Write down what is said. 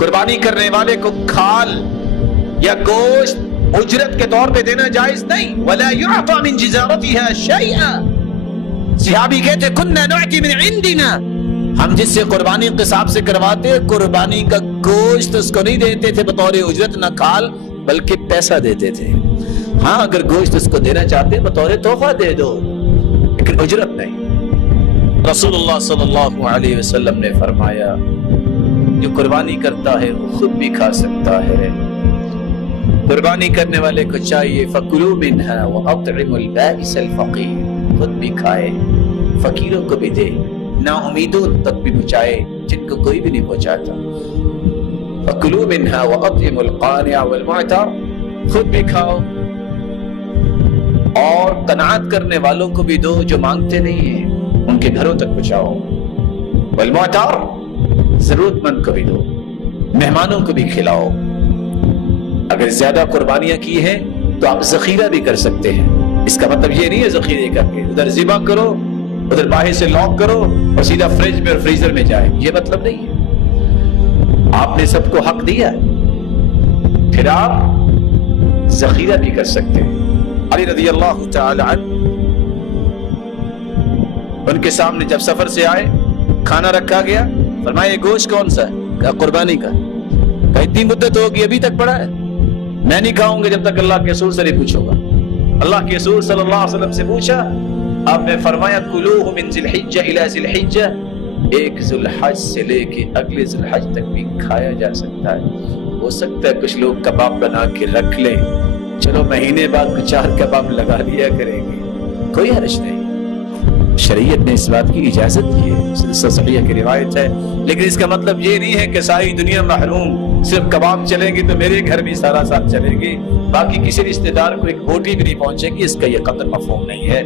قربانی کرنے والے کو کھال یا گوشت اجرت کے طور پہ دینا جائز نہیں. وَلَا يُعْطَى مِن جِزَارَتِهَا شَيْئًا. صحابی کہتے كُنَّا نُعْتِ مِنْ عِنْدِنَا. ہم جس سے قربانی قصاب سے کرواتے قربانی کا گوشت اس کو نہیں دیتے تھے بطور اجرت نہ کھال بلکہ پیسہ دیتے تھے. ہاں اگر گوشت اس کو دینا چاہتے بطور تحفہ دے دو لیکن اجرت نہیں. رسول اللہ صلی اللہ علیہ وسلم نے فرمایا جو قربانی کرتا ہے وہ خود بھی کھا سکتا ہے. قربانی کرنے والے کو چاہیے فَكُلُوا مِنْهَا وَأَطْعِمُوا الْبَائِسَ الْفَقِيرَ. خود بھی کھائے فقیروں کو بھی دے نا امیدوں تک بھی پہنچائے جن کو کوئی بھی نہیں پہنچاتا. فَكُلُوا مِنْهَا وَأَطْعِمُوا الْقَانِعَ وَالْمُعْتَرَ. خود بھی کھاؤ اور قناعت کرنے والوں کو بھی دو جو مانگتے نہیں ہیں ان کے گھروں تک پہنچاؤ. وَالْمُعْتَرَ ضرورت مند کو بھی دو مہمانوں کو بھی کھلاؤ. اگر زیادہ قربانیاں کی ہیں تو آپ ذخیرہ بھی کر سکتے ہیں. اس کا مطلب یہ نہیں ہے ذخیرے کر کے ادھر ذبح کرو ادھر باہر سے لاک کرو اور سیدھا فریج میں اور فریزر میں جائے, یہ مطلب نہیں ہے. آپ نے سب کو حق دیا پھر آپ ذخیرہ بھی کر سکتے ہیں. علی رضی اللہ تعالی عنہ ان کے سامنے جب سفر سے آئے کھانا رکھا گیا, فرمایا یہ گوشت کون سا ہے؟ کہا قربانی کا. کہا اتنی مدت ہوگی ابھی تک پڑا ہے, میں نہیں کھاؤں گا جب تک اللہ کے رسول سے نہیں پوچھوں گا. اللہ کے رسول صلی اللہ علیہ وسلم سے پوچھا, آپ نے فرمایا کلوہ من ذی الحجہ الی ذی الحجہ. ایک ذی الحج سے لے کے اگلے ذی الحج تک بھی کھایا جا سکتا ہے. ہو سکتا ہے کچھ لوگ کباب بنا کے رکھ لیں, چلو مہینے بعد 4 کباب لگا لیا کریں گے, کوئی حرج نہیں. شریعت نے اس بات کی اجازت دی ہے, صحیح کی روایت ہے. لیکن اس کا مطلب یہ نہیں ہے کہ ساری دنیا محروم, صرف کباب چلیں گے تو میرے گھر بھی سارا ساتھ چلے گی, باقی کسی رشتہ دار کو ایک بوٹی بھی نہیں پہنچے گی. اس کا یہ قدر مفہوم نہیں ہے.